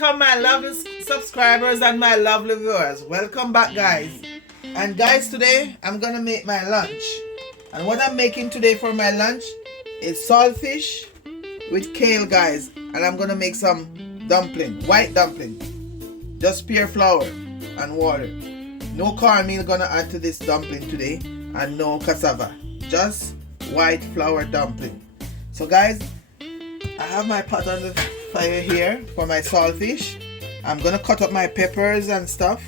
welcome my lovely subscribers and my lovely viewers. Welcome back, guys. And guys, today I'm gonna make my lunch. And what I'm making today for my lunch is saltfish with kale, guys. And I'm gonna make some dumpling, white dumpling. Just pure flour and water. No cornmeal gonna add to this dumpling today, and no cassava. Just white flour dumpling. So guys, I have my pot on the fire here for my saltfish. I'm gonna cut up my peppers and stuff,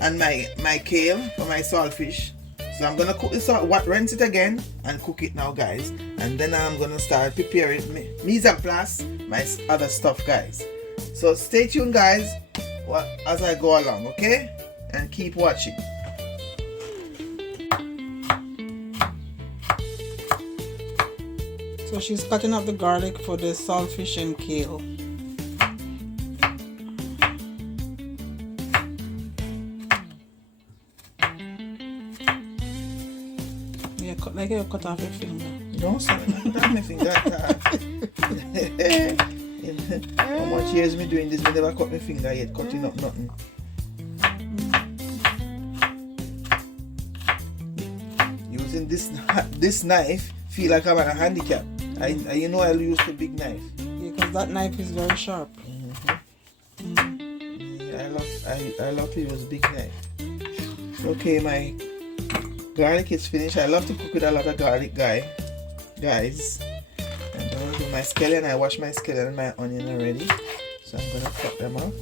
and my kale for my saltfish. So I'm gonna cook this out, rinse it again and cook it now, guys. And then I'm gonna start preparing mise en place my other stuff, guys. So stay tuned, guys, as I go along, okay? And keep watching. So she's cutting up the garlic for the saltfish and kale. Yeah, cut like you cut off your finger. Don't say cut off my finger. How much years me doing this? Me never cut my finger yet, cutting up nothing. Using this knife, feel like I'm at a handicap. You know I'll use the big knife. Yeah, because that knife is very sharp. I love to use big knife. Okay, my garlic is finished. I love to cook with a lot of garlic, guys. I'm gonna do my scallion. I wash my scallion and my onion already, so I'm gonna cut them off.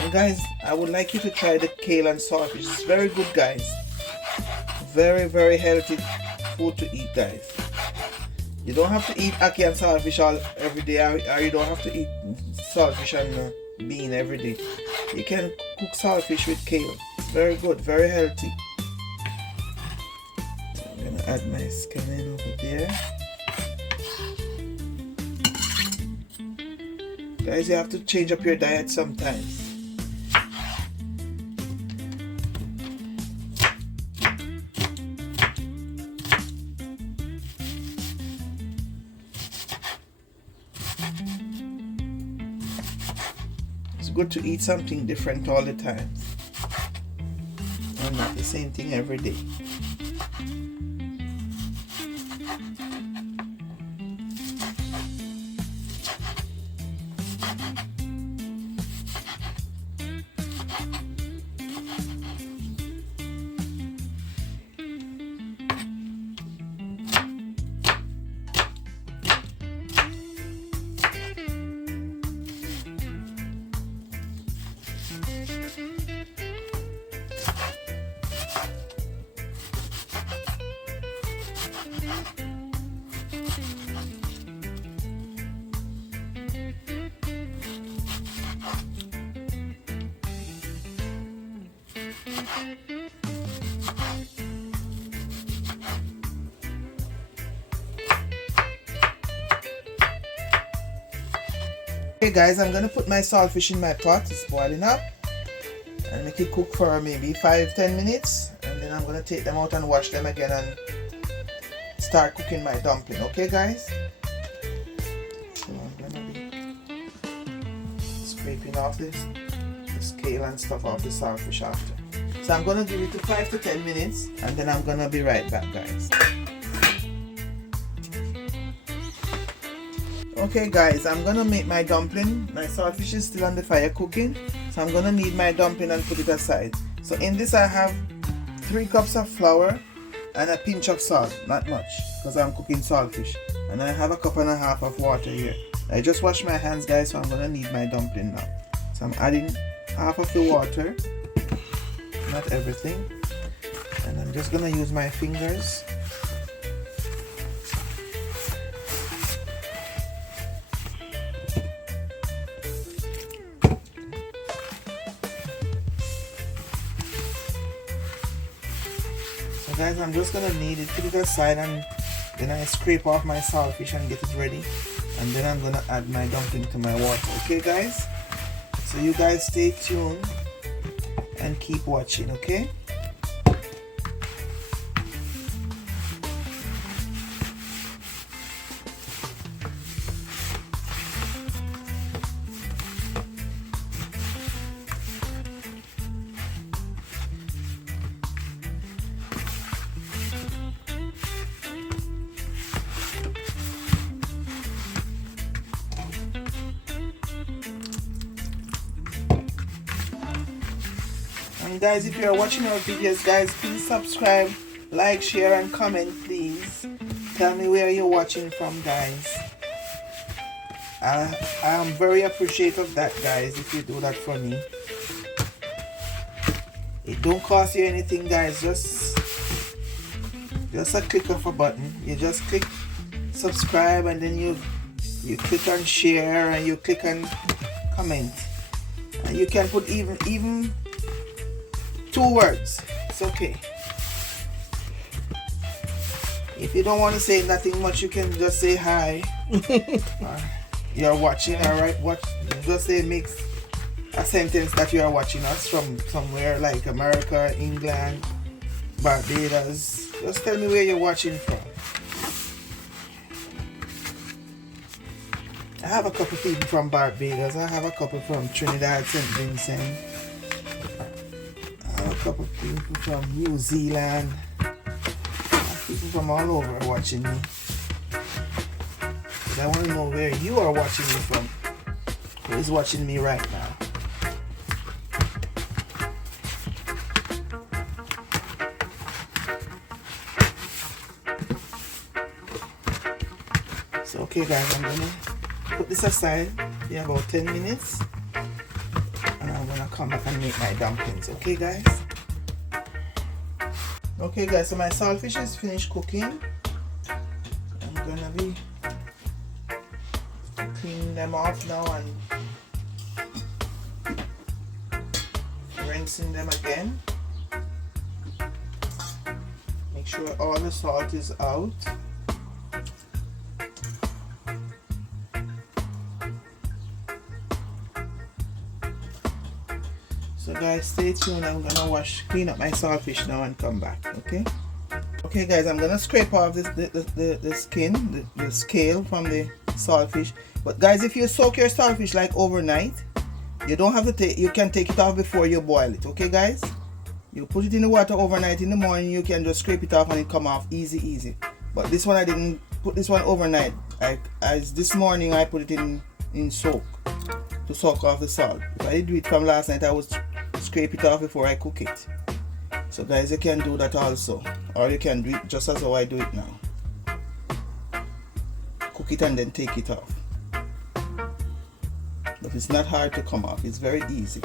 And guys, I would like you to try the kale and saltfish. It's very good, guys. Very, very healthy food to eat, guys. You don't have to eat ackee and saltfish every day, or you don't have to eat saltfish and bean every day. You can cook saltfish with kale. It's very good, very healthy. So I'm gonna add my scallion over there. Guys, you have to change up your diet sometimes. It's good to eat something different all the time, and not the same thing every day. Okay guys, I'm gonna put my saltfish in my pot. It's boiling up, and make it cook for maybe 5-10 minutes, and then I'm gonna take them out and wash them again and start cooking my dumpling. Okay guys, so I'm gonna be scraping off this kale and stuff off the saltfish after. So I'm gonna give it to 5 to 10 minutes, and then I'm gonna be right back, guys. Okay guys, I'm gonna make my dumpling. My saltfish is still on the fire cooking, so I'm gonna knead my dumpling and put it aside. So in this I have 3 cups of flour and a pinch of salt, not much, because I'm cooking saltfish. And I have a cup and a half of water here. I just washed my hands, guys, so I'm gonna knead my dumpling now. So I'm adding half of the water, not everything, and I'm just gonna use my fingers. Guys, I'm just gonna knead it, put it aside and Then I scrape off my saltfish and get it ready. And then I'm gonna add my dumpling to my water. Okay guys? So you guys stay tuned and keep watching, okay? And guys, if you are watching our videos, guys, please subscribe, like, share, and comment, please. Tell me where you're watching from, guys. I am very appreciative of that, guys, if you do that for me. It don't cost you anything, guys. Just a click of a button. You just click subscribe, and then you click on share, and you click on comment. And you can put even 2 words. It's okay. If you don't want to say nothing much, you can just say hi. You're watching, alright? Just say mix a sentence that you are watching us from somewhere like America, England, Barbados. Just tell me where you're watching from. I have a couple people from Barbados. I have a couple from Trinidad, St. Vincent. A couple of people from New Zealand. People from all over watching me. But I want to know where you are watching me from. Who is watching me right now? So okay guys, I'm gonna put this aside for about 10 minutes. And I'm gonna come back and make my dumplings. Okay guys? Okay guys, so my saltfish is finished cooking. I'm gonna be cleaning them off now and rinsing them again. Make sure all the salt is out. So guys, stay tuned. I'm gonna clean up my saltfish now and come back. Okay. Okay guys, I'm gonna scrape off the skin, the scale from the saltfish. But guys, if you soak your saltfish like overnight, you don't have to take. You can take it off before you boil it. Okay guys. You put it in the water overnight. In the morning, you can just scrape it off and it come off easy. But this one I didn't put this one overnight. As this morning I put it in soak to soak off the salt. If I did do it from last night, I would scrape it off before I cook it. So guys, you can do that also, or you can do it just as how I do it now. Cook it and then take it off. But it's not hard to come off. It's very easy.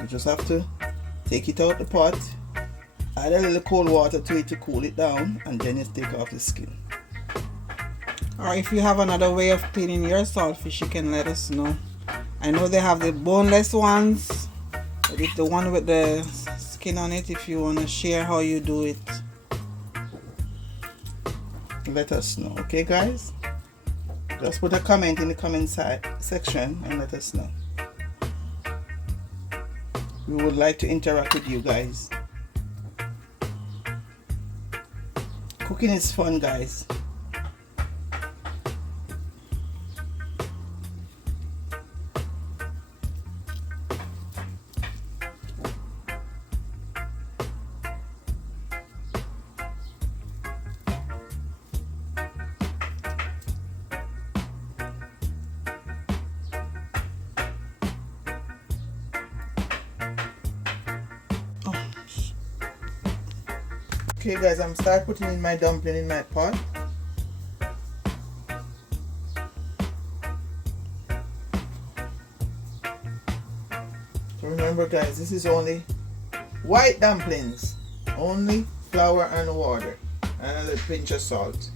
You just have to take it out the pot, add a little cold water to it to cool it down, and then you take off the skin. Or if you have another way of cleaning your saltfish, you can let us know. I know they have the boneless ones, but if the one with the skin on it, if you want to share how you do it, let us know. Okay guys, just put a comment in the comment section and let us know. We would like to interact with you guys. Cooking is fun, guys. Okay guys, I'm start putting in my dumpling in my pot. So remember guys, this is only white dumplings. Only flour and water and a little pinch of salt.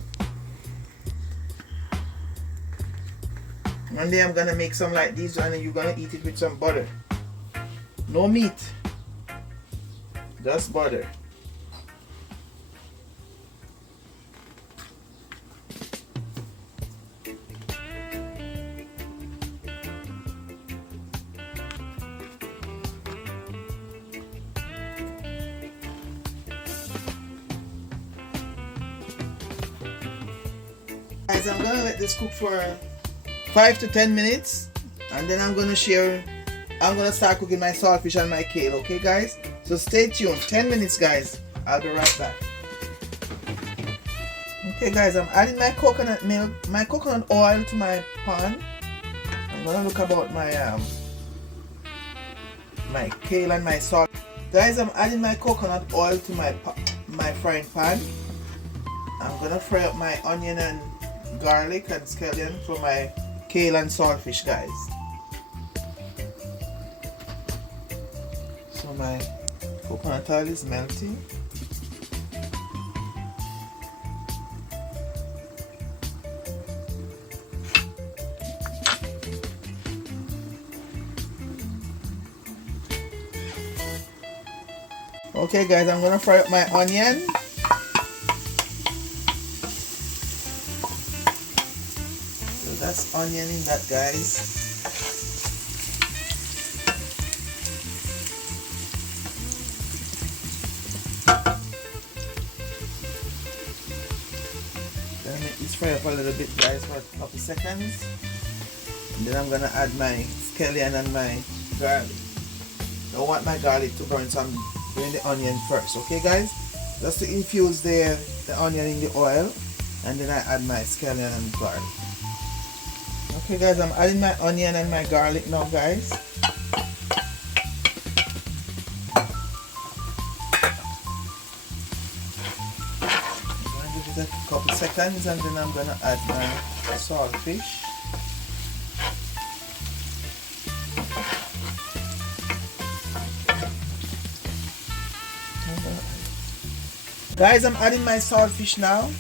One day I'm gonna make some like these and you're gonna eat it with some butter. No meat. Just butter. Guys, I'm gonna let this cook for 5 to 10 minutes, and then I'm gonna start cooking my saltfish and my kale, okay guys? So stay tuned. 10 minutes guys. I'll be right back. Okay guys, I'm adding my coconut oil to my pan. I'm gonna look about my my kale and my salt. Guys, I'm adding my coconut oil to my frying pan. I'm gonna fry up my onion and garlic and scallion for my kale and saltfish, guys. So my coconut oil is melting. Okay guys, I'm gonna fry up my onion. So that's onion in that, guys. Gonna make this fry up a little bit guys for a couple seconds. And then I'm gonna add my scallion and my garlic. Don't want my garlic to burn, so I'm doing the onion first, okay guys? Just to infuse the onion in the oil, and then I add my scallion and garlic. Okay guys, I'm adding my onion and my garlic now guys. I'm gonna give it a couple seconds, and then I'm gonna add my saltfish. Guys, I'm adding my saltfish now.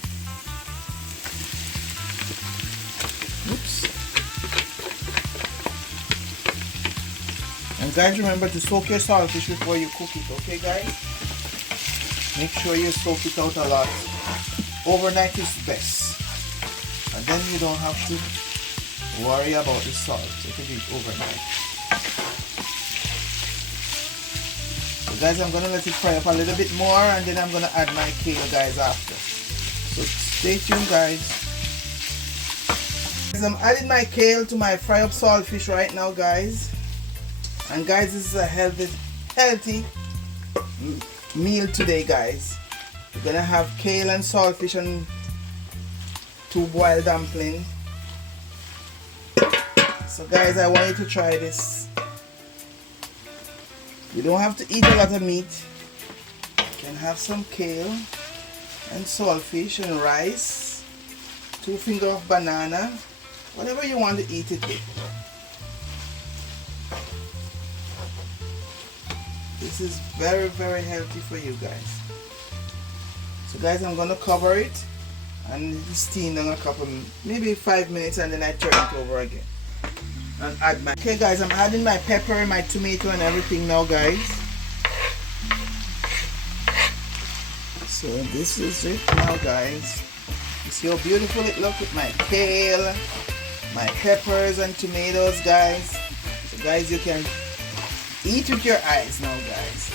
Oops. And guys, remember to soak your saltfish before you cook it, okay guys? Make sure you soak it out a lot. Overnight is best. And then you don't have to worry about the salt if you do it overnight. Guys, I'm gonna let it fry up a little bit more, and then I'm gonna add my kale guys after. So stay tuned guys. I'm adding my kale to my fry up saltfish right now guys. And guys, this is a healthy meal today guys. We're gonna have kale and saltfish and 2 boiled dumplings. So guys, I want you to try this. You don't have to eat a lot of meat. You can have some kale and saltfish and rice, 2 fingers of banana, whatever you want to eat it with. This is very, very healthy for you guys. So guys, I'm going to cover it and steam in a couple, maybe 5 minutes, and then I turn it over again. And add my, okay guys, I'm adding my pepper, my tomato and everything now guys. So this is it now guys. You see how beautiful it looks with my kale, my peppers and tomatoes guys. So guys, you can eat with your eyes now guys.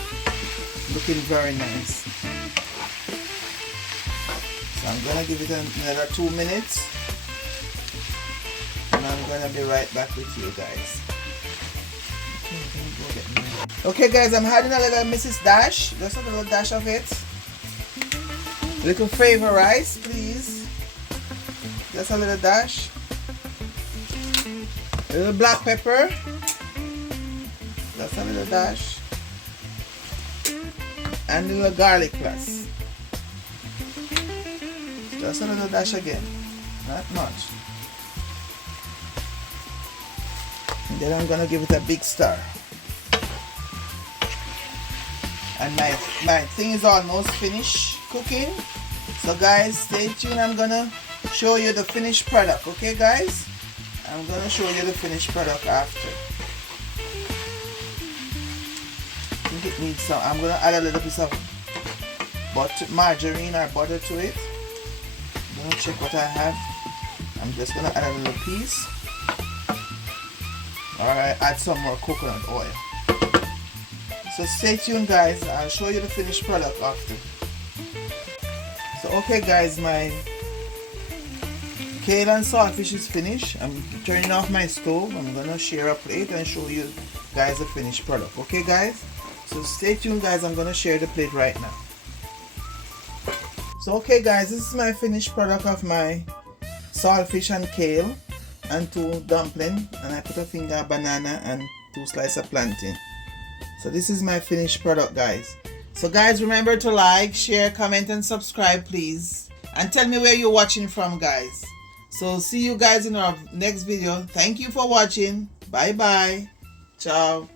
Looking very nice. So I'm gonna give it another 2 minutes. And I'm gonna be right back with you guys. Okay guys, I'm adding a little Mrs. Dash, just a little dash of it. A little flavor rice, please. Just a little dash. A little black pepper. Just a little dash. And a little garlic plus. Just a little dash again. Not much. And then I'm gonna give it a big stir. And my thing is almost finished cooking. So guys, stay tuned. I'm gonna show you the finished product. Okay guys? I'm gonna show you the finished product after. I think it needs some. I'm gonna add a little piece of margarine or butter to it. I'm gonna check what I have. I'm just gonna add a little piece. Alright, add some more coconut oil. So stay tuned guys, I'll show you the finished product after. So okay guys, my kale and saltfish is finished. I'm turning off my stove. I'm gonna share a plate and show you guys the finished product. Okay guys? So stay tuned guys, I'm gonna share the plate right now. So okay guys, this is my finished product of my saltfish and kale and 2 dumpling, and I put a finger of banana and 2 slices of plantain. So this is my finished product guys. So guys, remember to like, share, comment and subscribe please, and tell me where you're watching from guys. So see you guys in our next video. Thank you for watching. Bye bye. Ciao.